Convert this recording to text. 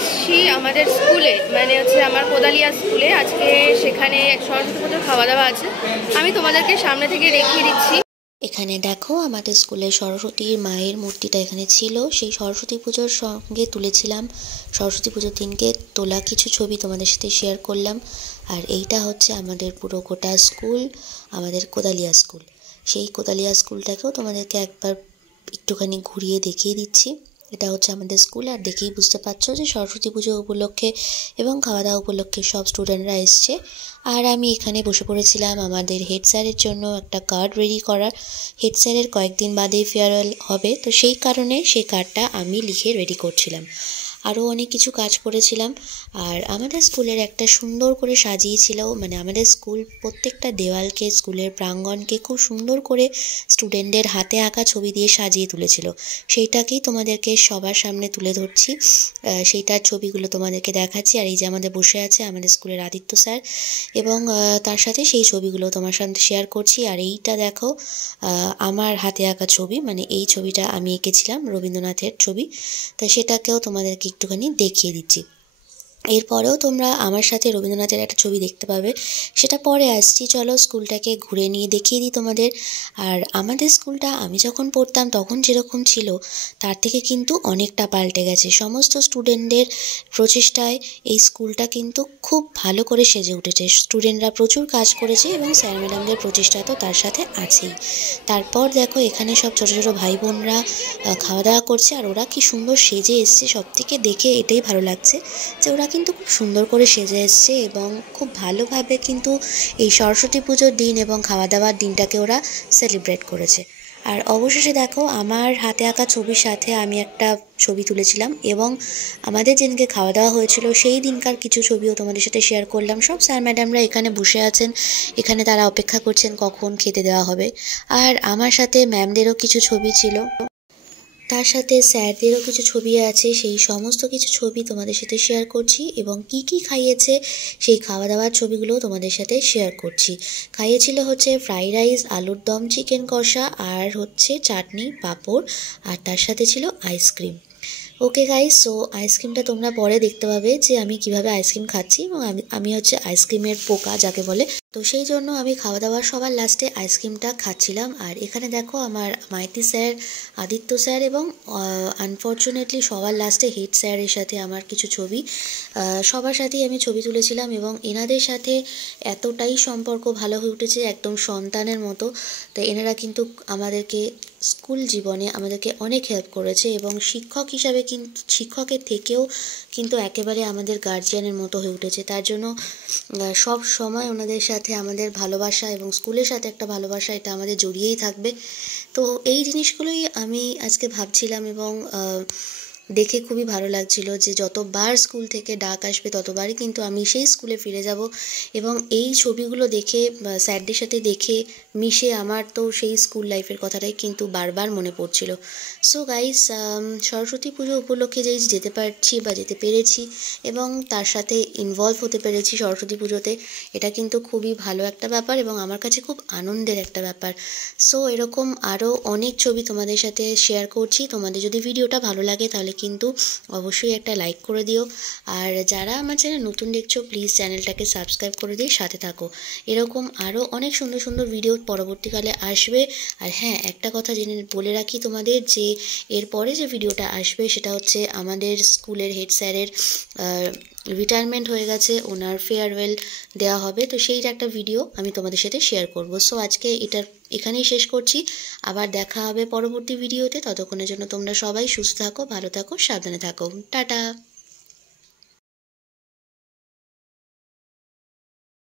এসেছি আমাদের স্কুলে, মানে হচ্ছে আমার কোদালিয়া স্কুলে। আজকে সেখানে সরস্বতী পুজোর খাওয়া দাওয়া আছে, আমি তোমাদেরকে সামনে থেকে দেখিয়ে দিচ্ছি। এখানে দেখো আমাদের স্কুলে সরস্বতীর মায়ের মূর্তিটা এখানে ছিল, সেই সরস্বতী পুজোর সঙ্গে তুলেছিলাম। সরস্বতী পুজোর দিনকে তোলা কিছু ছবি তোমাদের সাথে শেয়ার করলাম। আর এইটা হচ্ছে আমাদের পুরো গোটা স্কুল, আমাদের কোদালিয়া স্কুল। সেই কোদালিয়া স্কুলটাকেও তোমাদেরকে একবার একটুখানি ঘুরিয়ে দেখিয়ে দিচ্ছি। এটা হচ্ছে আমাদের স্কুল, আর দেখেই বুঝতে পারছো যে সরস্বতী পুজো উপলক্ষে এবং খাওয়া দাওয়া উপলক্ষে সব স্টুডেন্টরা এসছে। আর আমি এখানে বসে পড়েছিলাম আমাদের হেড স্যারের জন্য একটা কার্ড রেডি করার। হেড স্যারের কয়েকদিন বাদেই ফেয়ারওয়েল হবে, তো সেই কারণে সেই কার্ডটা আমি লিখে রেডি করছিলাম। আরও অনেক কিছু কাজ করেছিলাম। আর আমাদের স্কুলের একটা সুন্দর করে সাজিয়েছিল, মানে আমাদের স্কুল প্রত্যেকটা দেওয়ালকে, স্কুলের প্রাঙ্গণকে খুব সুন্দর করে স্টুডেন্টদের হাতে আঁকা ছবি দিয়ে সাজিয়ে তুলেছিল। সেইটাকেই তোমাদেরকে সবার সামনে তুলে ধরছি, সেইটার ছবিগুলো তোমাদেরকে দেখাচ্ছি। আর এই যে আমাদের বসে আছে আমাদের স্কুলের আদিত্য স্যার, এবং তার সাথে সেই ছবিগুলো তোমার সাথে শেয়ার করছি। আর এইটা দেখো আমার হাতে আঁকা ছবি, মানে এই ছবিটা আমি এঁকেছিলাম রবীন্দ্রনাথের ছবি, তো সেটাকেও তোমাদেরকে একটুখানি দেখিয়ে দিচ্ছি। এরপরেও তোমরা আমার সাথে রবীন্দ্রনাথের একটা ছবি দেখতে পাবে, সেটা পরে আসছি। চলো স্কুলটাকে ঘুরে নিয়ে দেখিয়ে দিই তোমাদের। আর আমাদের স্কুলটা আমি যখন পড়তাম তখন যেরকম ছিল তার থেকে কিন্তু অনেকটা পাল্টে গেছে। সমস্ত স্টুডেন্টদের প্রচেষ্টায় এই স্কুলটা কিন্তু খুব ভালো করে সেজে উঠেছে। স্টুডেন্টরা প্রচুর কাজ করেছে এবং স্যার ম্যাডামদের প্রচেষ্টা তো তার সাথে আছেই। তারপর দেখো এখানে সব ছোটো ছোটো ভাই বোনরা খাওয়া দাওয়া করছে, আর ওরা কি সুন্দর সেজে এসছে। সবথেকে দেখে এটাই ভালো লাগছে যে ওরা কিন্তু খুব সুন্দর করে সেজে এসছে এবং খুব ভালোভাবে কিন্তু এই সরস্বতী পুজোর দিন এবং খাওয়া দাওয়ার দিনটাকে ওরা সেলিব্রেট করেছে। আর অবশেষে দেখো আমার হাতে আঁকা ছবির সাথে আমি একটা ছবি তুলেছিলাম, এবং আমাদের যেদিনকে খাওয়া দাওয়া হয়েছিল সেই দিনকার কিছু ছবিও তোমাদের সাথে শেয়ার করলাম। সব স্যার ম্যাডামরা এখানে বসে আছেন, এখানে তারা অপেক্ষা করছেন কখন খেতে দেওয়া হবে। আর আমার সাথে ম্যামদেরও কিছু ছবি ছিল, তার সাথে স্যারদেরও কিছু ছবি আছে। সেই সমস্ত কিছু ছবি তোমাদের সাথে শেয়ার করছি, এবং কি কি খাইয়েছে সেই খাওয়া দাওয়ার ছবিগুলো তোমাদের সাথে শেয়ার করছি। খাইয়েছিল হচ্ছে ফ্রাইড রাইস, আলুর দম, চিকেন কষা, আর হচ্ছে চাটনি, পাঁপড়, আর তার সাথে ছিল আইসক্রিম। ওকে গাইস, সো আইসক্রিমটা তোমরা পরে দেখতে পাবে যে আমি কিভাবে আইসক্রিম খাচ্ছি, এবং আমি হচ্ছে আইসক্রিমের পোকা যাকে বলে, তো সেই জন্য আমি খাওয়া দাওয়ার সবার লাস্টে আইসক্রিমটা খাচ্ছিলাম। আর এখানে দেখো আমার মাইতি স্যার, আদিত্য স্যার, এবং আনফর্চুনেটলি সবার লাস্টে হেড স্যারের সাথে আমার কিছু ছবি, সবার সাথেই আমি ছবি তুলেছিলাম। এবং এনাদের সাথে এতটাই সম্পর্ক ভালো হয়ে উঠেছে, একদম সন্তানের মতো। তো এনারা কিন্তু আমাদেরকে স্কুল জীবনে আমাদেরকে অনেক হেল্প করেছে, এবং শিক্ষক হিসাবে কিন্তু শিক্ষকের থেকেও কিন্তু একেবারে আমাদের গার্জিয়ানের মতো হয়ে উঠেছে। তার জন্য সব সময় ওনাদের সাথে আমাদের ভালোবাসা এবং স্কুলের সাথে একটা ভালোবাসা, এটা আমাদের জড়িয়েই থাকবে। তো এই জিনিসগুলোই আমি আজকে ভাবছিলাম, এবং দেখে খুবই ভালো লাগছিল যে যতবার স্কুল থেকে ডাক আসবে ততবারই কিন্তু আমি সেই স্কুলে ফিরে যাব। এবং এই ছবিগুলো দেখে, স্যারদের সাথে দেখে মিশে আমার তো সেই স্কুল লাইফের কথাটাই কিন্তু বারবার মনে পড়ছিল। সো গাইস, সরস্বতী পুজো উপলক্ষে যেই যেতে পারছি বা যেতে পেরেছি এবং তার সাথে ইনভলভ হতে পেরেছি সরস্বতী পুজোতে, এটা কিন্তু খুবই ভালো একটা ব্যাপার এবং আমার কাছে খুব আনন্দের একটা ব্যাপার। সো এরকম আরও অনেক ছবি তোমাদের সাথে শেয়ার করছি। তোমাদের যদি ভিডিওটা ভালো লাগে তাহলে কিন্তু অবশ্যই একটা লাইক করে দিও। আর যারা আমার চ্যানেল নতুন দেখছো প্লিজ চ্যানেলটাকে সাবস্ক্রাইব করে দিয়ে সাথে থাকো। এরকম আরও অনেক সুন্দর সুন্দর ভিডিও পরবর্তীকালে আসবে। আর হ্যাঁ, একটা কথা জেনে বলে রাখি তোমাদের, যে এরপরে যে ভিডিওটা আসবে সেটা হচ্ছে আমাদের স্কুলের হেড স্যারের রিটায়ারমেন্ট হয়ে গেছে, ওনার ফেয়ারওয়েল দেওয়া হবে, তো সেই একটা ভিডিও আমি তোমাদের সাথে শেয়ার করব। সো আজকে এখানেই শেষ করছি, আবার দেখা হবে পরবর্তী ভিডিওতে। ততক্ষণের জন্য তোমরা সবাই সুস্থ থাকো, ভালো থাকো, সাবধানে থাকো। টাটা।